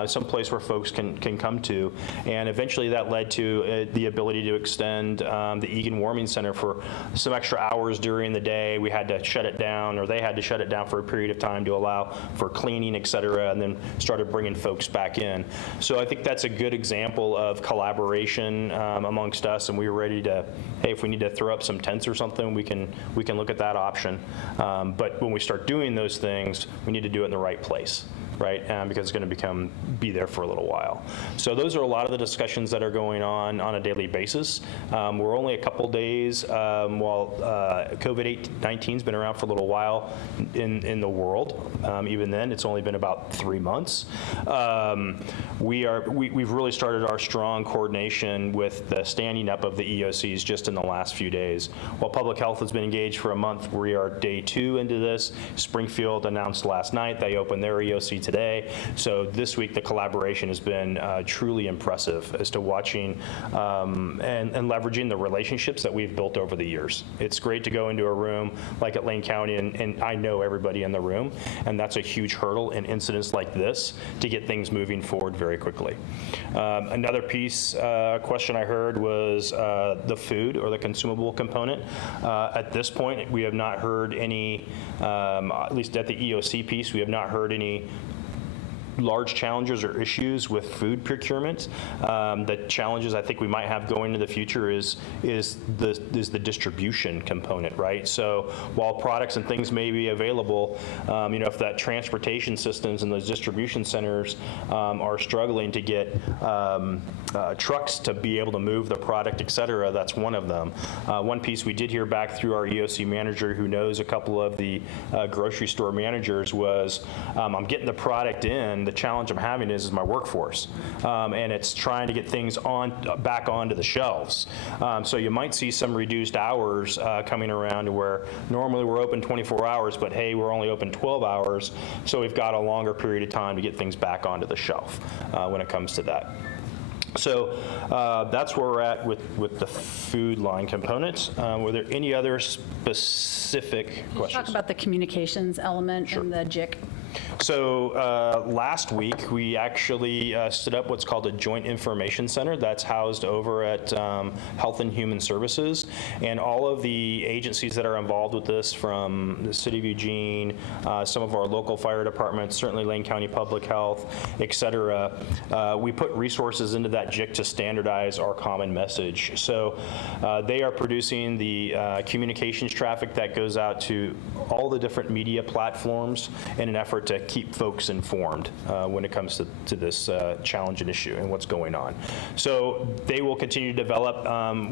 some place where folks can come to, and eventually that led to the ability to extend the Eugene Warming Center for some extra hours during the day. We had to shut it down, or they had to shut it down for a period of time to allow for cleaning, et cetera, and then started bringing folks back in. So I think that's a good example of collaboration amongst us, and we were ready to, hey, if we need to throw up some tents or something, we can look at that option. But when we start doing those things, we need to do it in the right place. right? Because it's going to be there for a little while. So those are a lot of the discussions that are going on a daily basis. We're only a couple days, while COVID-19's been around for a little while in the world. Even then, it's only been about 3 months. We've really started our strong coordination with the standing up of the EOCs just in the last few days. While public health has been engaged for a month, we are day 2 into this. Springfield announced last night they opened their EOC today. So this week the collaboration has been truly impressive as to watching and leveraging the relationships that we've built over the years. It's great to go into a room like at Lane County and I know everybody in the room, and that's a huge hurdle in incidents like this to get things moving forward very quickly. Another piece, question I heard was the food or the consumable component. At this point, we have not heard any, at least at the EOC piece, we have not heard any large challenges or issues with food procurement. The challenges I think we might have going into the future is the distribution component, right? So while products and things may be available, if that transportation systems and those distribution centers are struggling to get trucks to be able to move the product, et cetera, that's one of them. One piece we did hear back through our EOC manager who knows a couple of the grocery store managers was, I'm getting the product in, the challenge I'm having is my workforce, and it's trying to get things back onto the shelves. So you might see some reduced hours coming around to where normally we're open 24 hours, but hey, we're only open 12 hours, so we've got a longer period of time to get things back onto the shelf when it comes to that. So that's where we're at with the food line components. Were there any other specific questions? Talk about the communications element and the Jick. So last week, we actually stood up what's called a Joint Information Center that's housed over at Health and Human Services. And all of the agencies that are involved with this, from the City of Eugene, some of our local fire departments, certainly Lane County Public Health, et cetera, we put resources into that Jick to standardize our common message. So they are producing the communications traffic that goes out to all the different media platforms in an effort to keep folks informed when it comes to this challenge and issue and what's going on. So they will continue to develop.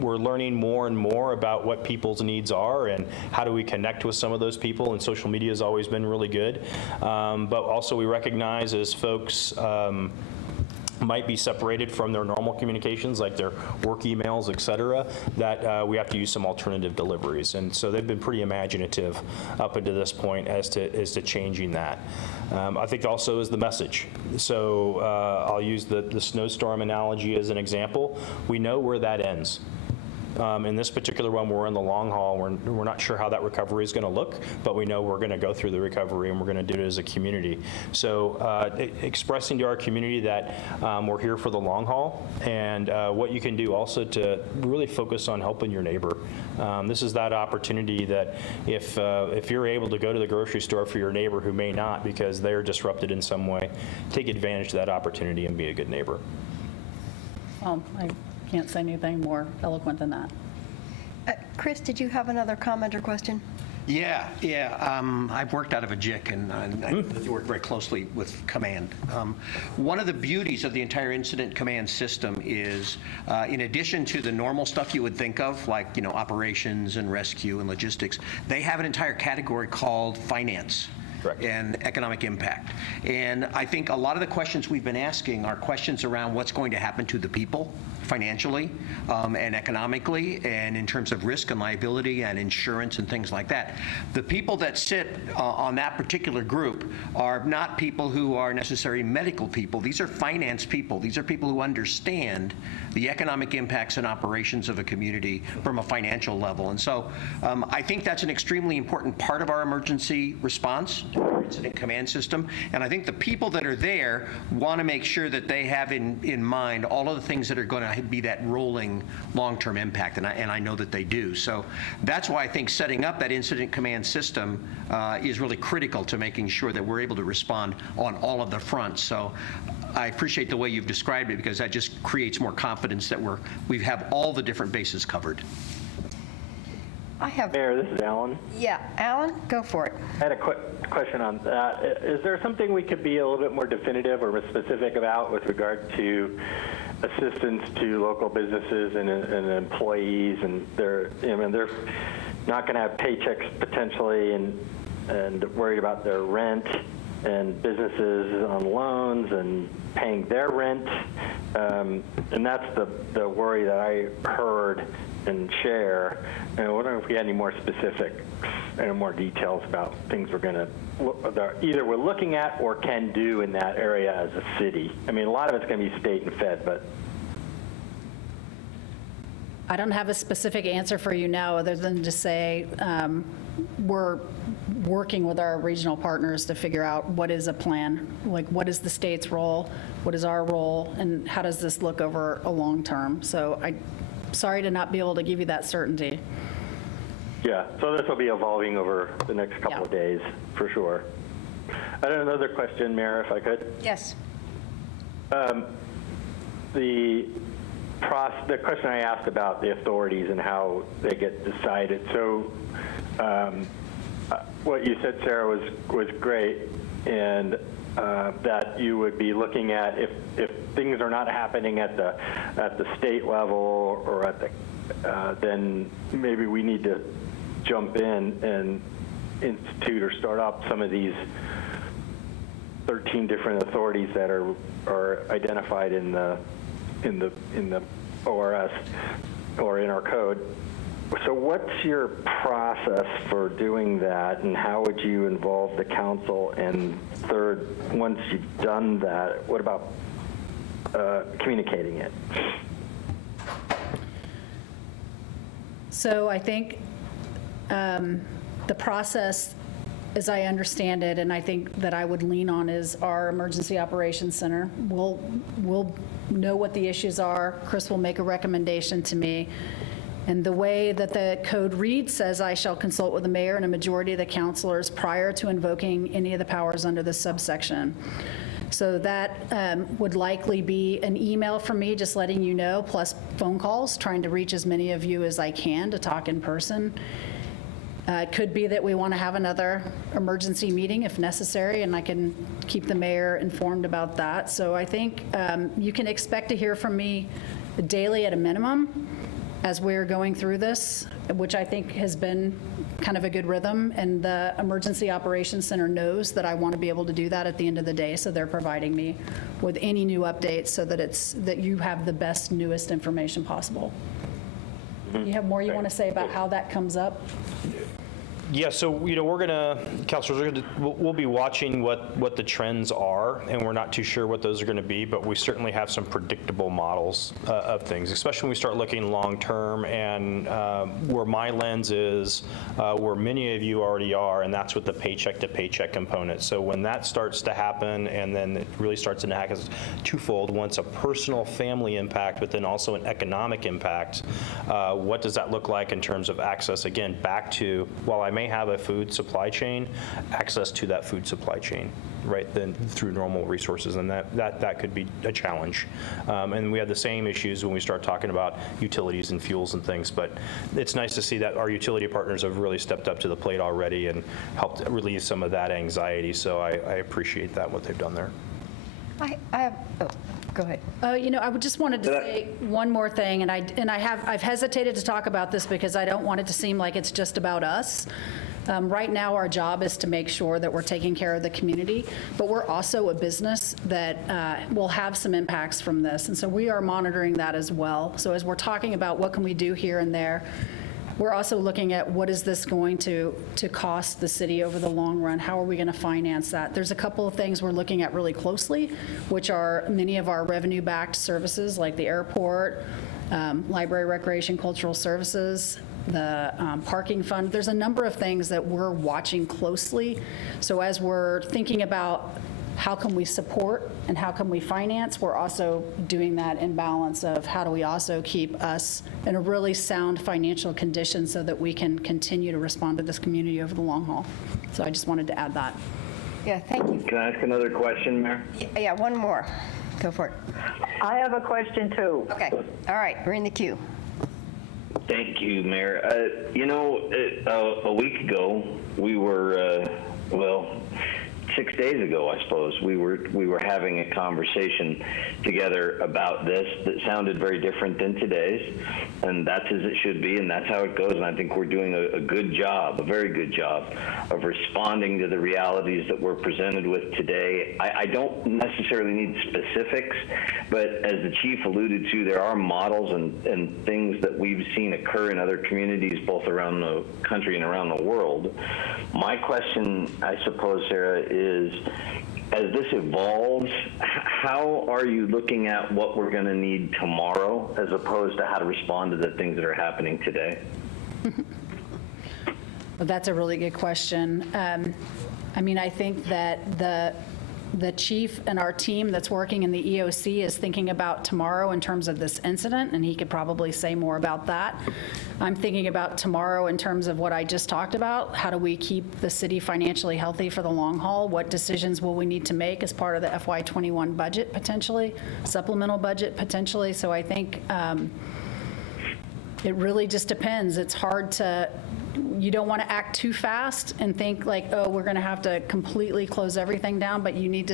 We're learning more and more about what people's needs are and how do we connect with some of those people, and social media has always been really good. But also we recognize as folks might be separated from their normal communications, like their work emails, et cetera, that we have to use some alternative deliveries. And so they've been pretty imaginative up until this point as to changing that. I think also is the message. So I'll use the snowstorm analogy as an example. We know where that ends. In this particular one, we're in the long haul. We're not sure how that recovery is going to look, but we know we're going to go through the recovery and we're going to do it as a community. So expressing to our community that we're here for the long haul, and what you can do also to really focus on helping your neighbor. This is that opportunity that if you're able to go to the grocery store for your neighbor who may not because they're disrupted in some way, take advantage of that opportunity and be a good neighbor. Well, I can't say anything more eloquent than that. Chris, did you have another comment or question? Yeah. I've worked out of a Jick, and I work very closely with command. One of the beauties of the entire incident command system is, in addition to the normal stuff you would think of, like operations and rescue and logistics, they have an entire category called finance. Correct. And economic impact. And I think a lot of the questions we've been asking are questions around what's going to happen to the people financially and economically, and in terms of risk and liability and insurance and things like that. The people that sit on that particular group are not people who are necessarily medical people. These are finance people. These are people who understand the economic impacts and operations of a community from a financial level. And so I think that's an extremely important part of our emergency response, our incident command system. And I think the people that are there want to make sure that they have in mind all of the things that are going to be that rolling long-term impact, and I know that they do. So that's why I think setting up that incident command system is really critical to making sure that we're able to respond on all of the fronts. So I appreciate the way you've described it, because that just creates more confidence that we have all the different bases covered. I have, Mayor, this is Alan. yeah, Alan, go for it. I had a quick question on that. Is there something we could be a little bit more definitive or specific about with regard to assistance to local businesses and employees? And they're not going to have paychecks potentially, and worried about their rent, and businesses on loans and paying their rent. And that's the worry that I heard and share. And I wonder if we had any more specifics and more details about things we're going to either we're looking at or can do in that area as a city. I mean, a lot of it's going to be state and fed, but I don't have a specific answer for you now, other than to say we're working with our regional partners to figure out what is a plan, like what is the state's role, what is our role, and how does this look over a long term. So I'm sorry to not be able to give you that certainty. yeah, so this will be evolving over the next couple of days for sure. I had another question, Mayor, if I could. Yes. The question I asked about the authorities and how they get decided. So what you said, Sarah, was great, and that you would be looking at if things are not happening at the state level or at the then maybe we need to jump in and institute or start up some of these 13 different authorities that are identified in the ORS or in our code. So what's your process for doing that, and how would you involve the council? And third, once you've done that, what about communicating it? So I think the process, as I understand it, and I think that I would lean on, is our Emergency Operations Center. We'll know what the issues are. Chris will make a recommendation to me. And the way that the code reads says I shall consult with the mayor and a majority of the councilors prior to invoking any of the powers under this subsection. So that would likely be an email from me just letting you know, plus phone calls, trying to reach as many of you as I can to talk in person. It could be that we want to have another emergency meeting if necessary, and I can keep the mayor informed about that. So I think you can expect to hear from me daily at a minimum as we're going through this, which I think has been kind of a good rhythm. And the Emergency Operations Center knows that I want to be able to do that at the end of the day, so they're providing me with any new updates so that you have the best, newest information possible. You have more you want to say about how that comes up? Yeah, so we're gonna, councilors, we'll be watching what the trends are, and we're not too sure what those are going to be, but we certainly have some predictable models of things, especially when we start looking long term, and where my lens is, where many of you already are, and that's with the paycheck to paycheck component. So when that starts to happen, and then it really starts to happen, it's twofold. Once a personal family impact, but then also an economic impact. What does that look like in terms of access? Again, back to, while I may have a food supply chain, access to that food supply chain, right, then through normal resources, and that could be a challenge. And we have the same issues when we start talking about utilities and fuels and things, but it's nice to see that our utility partners have really stepped up to the plate already and helped relieve some of that anxiety, so I appreciate that, what they've done there. I have, oh, go ahead. I would just wanted to say one more thing, and I've hesitated to talk about this because I don't want it to seem like it's just about us. Right now, our job is to make sure that we're taking care of the community, but we're also a business that will have some impacts from this, and so we are monitoring that as well. So as we're talking about what can we do here and there, we're also looking at what is this going to cost the city over the long run? How are we going to finance that? There's a couple of things we're looking at really closely, which are many of our revenue-backed services like the airport, library, recreation, cultural services, the parking fund. There's a number of things that we're watching closely. So as we're thinking about how can we support and how can we finance, we're also doing that in balance of how do we also keep us in a really sound financial condition so that we can continue to respond to this community over the long haul. So I just wanted to add that. Yeah, thank you. Can I ask another question, Mayor? Yeah, one more. Go for it. I have a question too. Okay, all right, we're in the queue. Thank you, Mayor. A week ago, we were, 6 days ago, I suppose, we were having a conversation together about this that sounded very different than today's, and that's as it should be, and that's how it goes. And I think we're doing a good job, a very good job, of responding to the realities that we're presented with today. I don't necessarily need specifics, but as the chief alluded to, there are models and things that we've seen occur in other communities, both around the country and around the world. My question, I suppose, Sarah, is as this evolves, how are you looking at what we're going to need tomorrow as opposed to how to respond to the things that are happening today? Well, that's a really good question. I think that the chief and our team that's working in the EOC is thinking about tomorrow in terms of this incident, and he could probably say more about that. I'm thinking about tomorrow in terms of what I just talked about. How do we keep the city financially healthy for the long haul? What decisions will we need to make as part of the FY21 budget potentially, supplemental budget potentially? So I think it really just depends. It's hard to, you don't want to act too fast and think like, oh, we're going to have to completely close everything down, but we need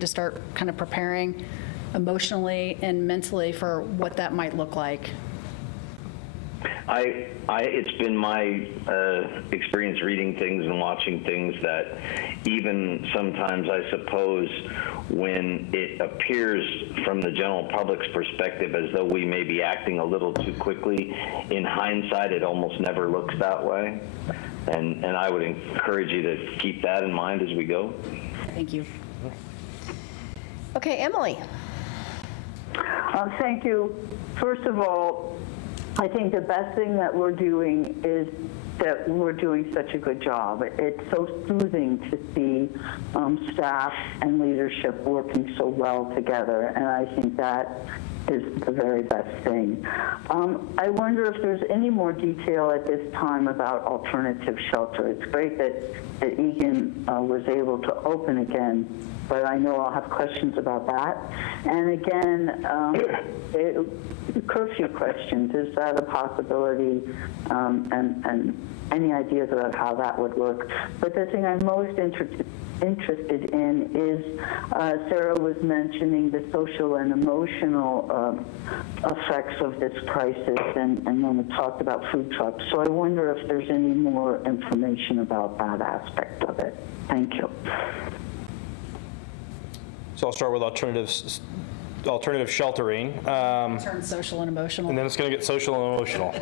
to start kind of preparing emotionally and mentally for what that might look like. It's been my experience reading things and watching things that even sometimes, I suppose, when it appears from the general public's perspective as though we may be acting a little too quickly, in hindsight, it almost never looks that way. And I would encourage you to keep that in mind as we go. Thank you. Okay, Emily. Thank you. First of all, I think the best thing that we're doing is that we're doing such a good job. It's so soothing to see staff and leadership working so well together, and I think that is the very best thing. I wonder if there's any more detail at this time about alternative shelter. It's great that Eugene was able to open again, but I know I'll have questions about that. And again, curfew questions, is that a possibility? And any ideas about how that would work? But the thing I'm most interested in is Sarah was mentioning the social and emotional effects of this crisis, and when we talked about food trucks. So I wonder if there's any more information about that aspect of it. Thank you. So I'll start with alternative sheltering. Turn social and emotional. And then it's going to get social and emotional.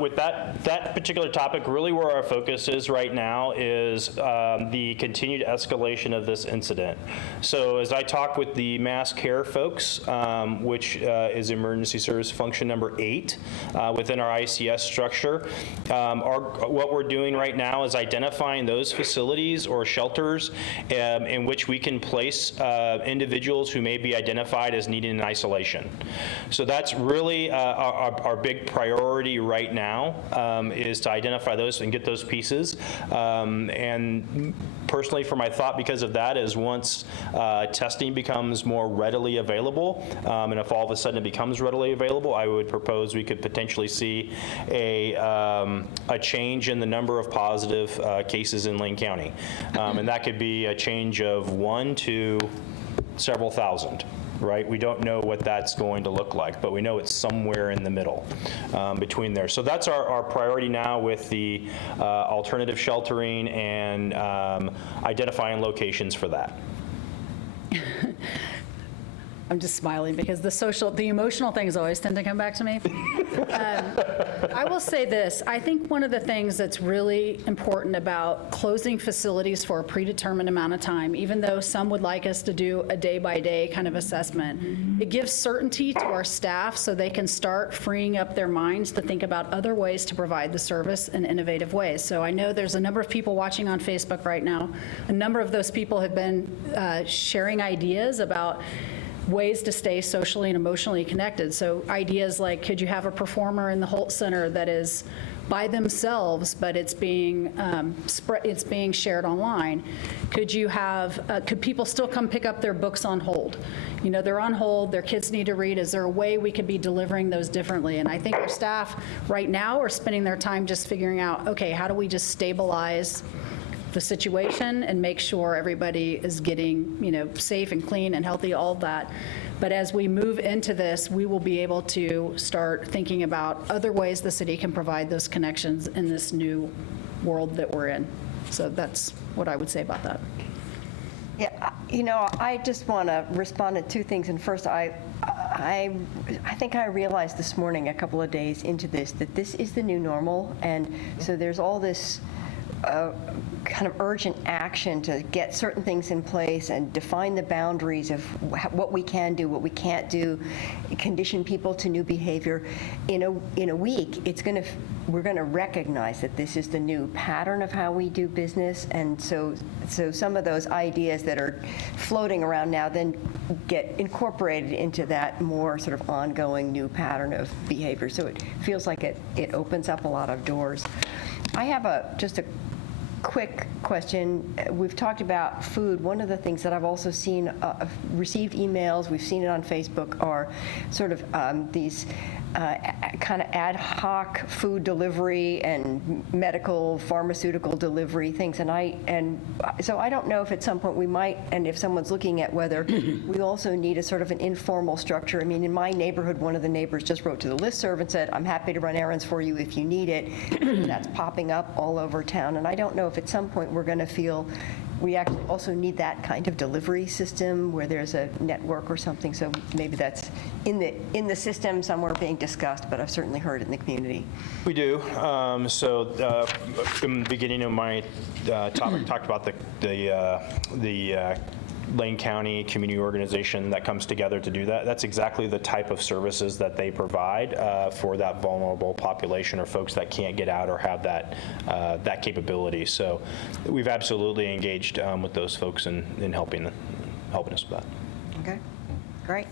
With that particular topic, really where our focus is right now is the continued escalation of this incident. So as I talk with the mass care folks, which is emergency service function number 8 within our ICS structure, what we're doing right now is identifying those facilities or shelters in which we can place individuals who may be identified as needing an isolation. So that's really our big priority right now, is to identify those and get those pieces. And personally, for my thought because of that is once testing becomes more readily available, and if all of a sudden it becomes readily available, I would propose we could potentially see a change in the number of positive cases in Lane County. And that could be a change of 1 to several thousand, right? We don't know what that's going to look like, but we know it's somewhere in the middle between there. So that's our priority now with the alternative sheltering and identifying locations for that. I'm just smiling because the emotional things always tend to come back to me. I will say this. I think one of the things that's really important about closing facilities for a predetermined amount of time, even though some would like us to do a day-by-day kind of assessment, it gives certainty to our staff so they can start freeing up their minds to think about other ways to provide the service in innovative ways. So I know there's a number of people watching on Facebook right now. A number of those people have been sharing ideas about ways to stay socially and emotionally connected. So ideas like, could you have a performer in the Holt Center that is by themselves, but it's being it's being shared online. Could you have, could people still come pick up their books on hold? You know, they're on hold, their kids need to read. Is there a way we could be delivering those differently? And I think our staff right now are spending their time just figuring out, okay, how do we just stabilize the situation and make sure everybody is getting, you know, safe and clean and healthy, all of that. But as we move into this, we will be able to start thinking about other ways the city can provide those connections in this new world that we're in. So that's what I would say about that. Yeah, you know, I just want to respond to two things. And first, I think I realized this morning, a couple of days into this, that this is the new normal. And so there's all this kind of urgent action to get certain things in place and define the boundaries of what we can do, what we can't do, condition people to new behavior. In a week, we're going to recognize that this is the new pattern of how we do business, and so some of those ideas that are floating around now then get incorporated into that more sort of ongoing new pattern of behavior. So it feels like it opens up a lot of doors. I have just a quick question. We've talked about food. One of the things that I've also seen, received emails, we've seen it on Facebook, are sort of these kind of ad hoc food delivery and medical, pharmaceutical delivery things. And so I don't know if at some point we might, and if someone's looking at whether we also need a sort of an informal structure. I mean, in my neighborhood, one of the neighbors just wrote to the listserv and said, I'm happy to run errands for you if you need it. That's popping up all over town. And I don't know if at some point we're going to feel we actually also need that kind of delivery system where there's a network or something. So maybe that's in the system somewhere being discussed, but I've certainly heard it in the community. We do. So in the beginning of my topic, talked about the Lane County community organization that comes together to do that. That's exactly the type of services that they provide for that vulnerable population or folks that can't get out or have that capability. So we've absolutely engaged with those folks in helping us with that. Okay, great.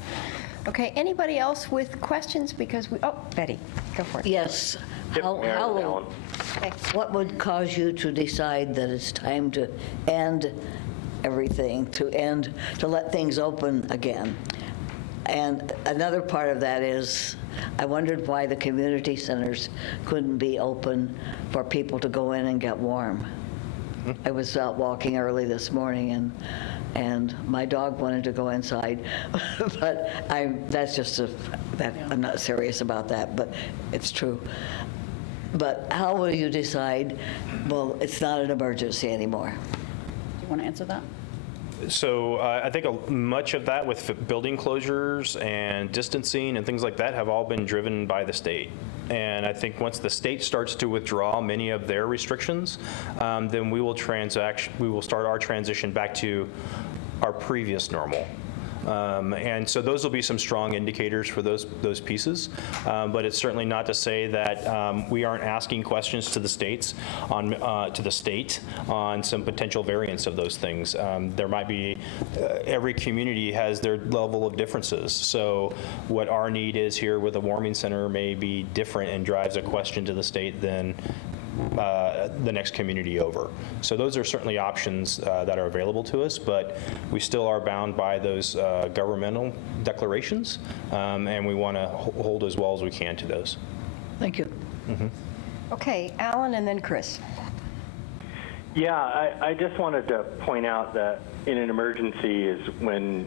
Okay, anybody else with questions? Because Betty, go for it. Yes. What would cause you to decide that it's time to end everything, to let things open again? And another part of that is, I wondered why the community centers couldn't be open for people to go in and get warm. I was out walking early this morning, and my dog wanted to go inside, but I'm not serious about that, but it's true. But how will you decide, well, it's not an emergency anymore? Do you want to answer that? So I think much of that with building closures and distancing and things like that have all been driven by the state. And I think once the state starts to withdraw many of their restrictions, then we will start our transition back to our previous normal. And so those will be some strong indicators for those pieces. But it's certainly not to say that we aren't asking questions to the state on some potential variants of those things. There might be, every community has their level of differences. So what our need is here with a warming center may be different and drives a question to the state than the next community over. So those are certainly options that are available to us, but we still are bound by those governmental declarations, and we want to hold as well as we can to those. Thank you. Mm-hmm. Okay, Alan and then Chris. Yeah, I just wanted to point out that in an emergency is when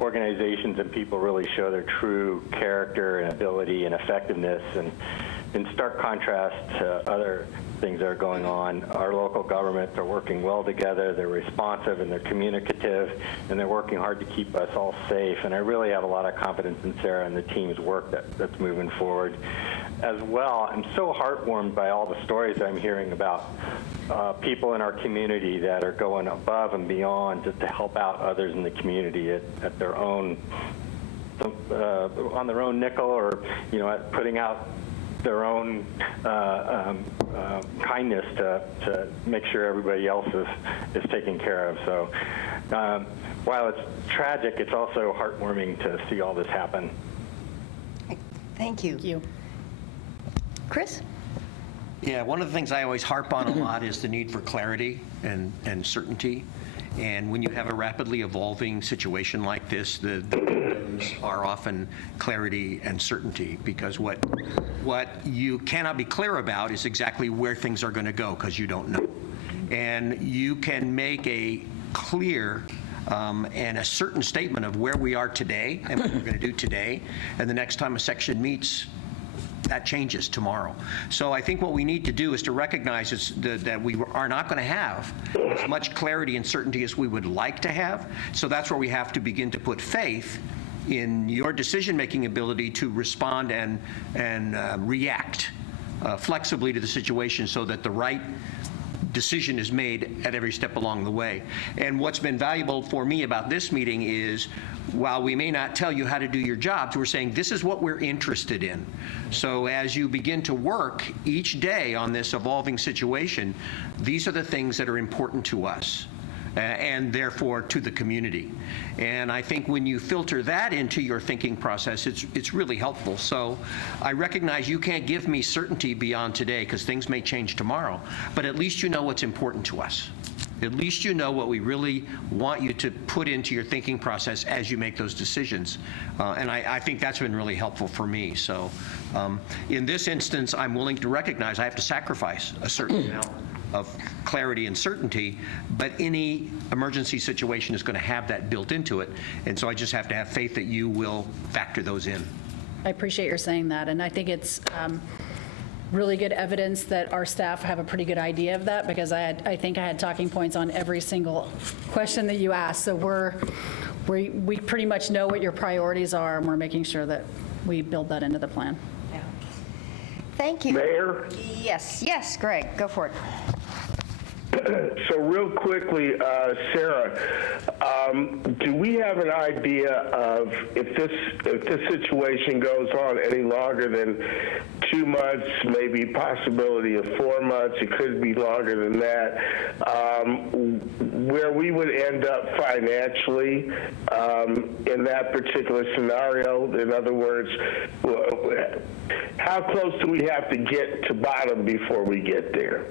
organizations and people really show their true character and ability and effectiveness. And in stark contrast to other things that are going on, our local governments are working well together, they're responsive and they're communicative, and they're working hard to keep us all safe. And I really have a lot of confidence in Sarah and the team's work that's moving forward. As well, I'm so heartwarmed by all the stories I'm hearing about people in our community that are going above and beyond just to help out others in the community at their own, on their own nickel, or at putting out their own kindness to make sure everybody else is taken care of. So while it's tragic, it's also heartwarming to see all this happen. Thank you. Thank you. Chris? Yeah, one of the things I always harp on a lot is the need for clarity and certainty. And when you have a rapidly evolving situation like this, the windows are often clarity and certainty, because what you cannot be clear about is exactly where things are going to go, because you don't know. And you can make a clear and a certain statement of where we are today and what we're going to do today, and the next time a section meets, that changes tomorrow. So I think what we need to do is to recognize that we are not going to have as much clarity and certainty as we would like to have. So that's where we have to begin to put faith in your decision-making ability to respond and react flexibly to the situation, so that the right decision is made at every step along the way. And what's been valuable for me about this meeting is, while we may not tell you how to do your jobs, we're saying this is what we're interested in. So as you begin to work each day on this evolving situation, these are the things that are important to us. And therefore to the community. And I think when you filter that into your thinking process, it's really helpful. So I recognize you can't give me certainty beyond today, because things may change tomorrow, but at least you know what's important to us. At least you know what we really want you to put into your thinking process as you make those decisions. And I think that's been really helpful for me. So in this instance, I'm willing to recognize I have to sacrifice a certain amount of clarity and certainty, but any emergency situation is going to have that built into it. And so I just have to have faith that you will factor those in. I appreciate your saying that, and I think it's really good evidence that our staff have a pretty good idea of that, because I think I had talking points on every single question that you asked. So we pretty much know what your priorities are, and we're making sure that we build that into the plan. Thank you. Mayor? Yes, Greg, go for it. So real quickly, Sarah, do we have an idea of if this situation goes on any longer than 2 months, maybe possibility of 4 months, it could be longer than that, where we would end up financially in that particular scenario? In other words, how close do we have to get to bottom before we get there?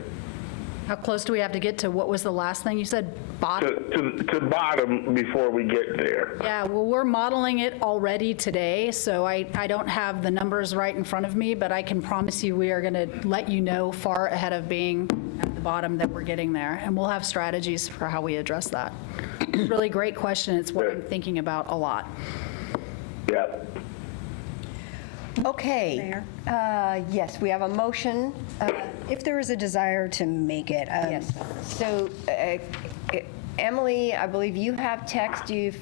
How close do we have to get to, what was the last thing you said? Bottom? To bottom before we get there. Yeah, well, we're modeling it already today, so I don't have the numbers right in front of me, but I can promise you we are going to let you know far ahead of being at the bottom that we're getting there, and we'll have strategies for how we address that. Really great question. It's what I'm thinking about a lot. Yeah. Okay. Yes, we have a motion. If there is a desire to make it. Yes. So, Emily, I believe you have text. I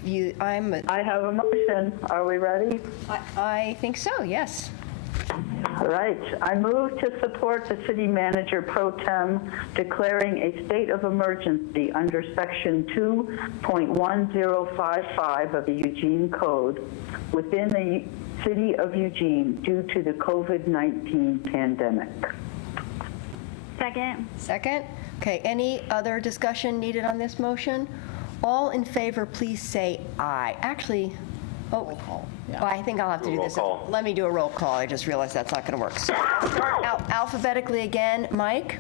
have a motion. Are we ready? I think so, yes. All right. I move to support the city manager pro tem declaring a state of emergency under Section 2.1055 of the Eugene Code within the City of Eugene due to the COVID-19 pandemic. Second. Okay, any other discussion needed on this motion? All in favor, please say aye. Actually, well, I think I'll have to do this. Let me do a roll call. I just realized that's not going to work. So I'll start out alphabetically again. Mike?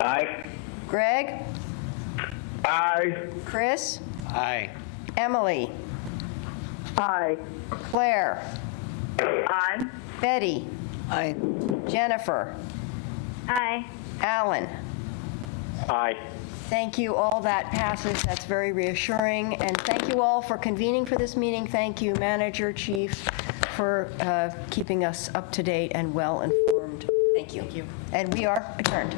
Aye. Greg? Aye. Chris? Aye. Emily? Aye. Claire? Aye. Betty? Aye. Jennifer? Aye. Alan? Aye. Thank you. All that passes. That's very reassuring. And thank you all for convening for this meeting. Thank you, Manager, Chief, for keeping us up to date and well informed. Thank you. And we are adjourned.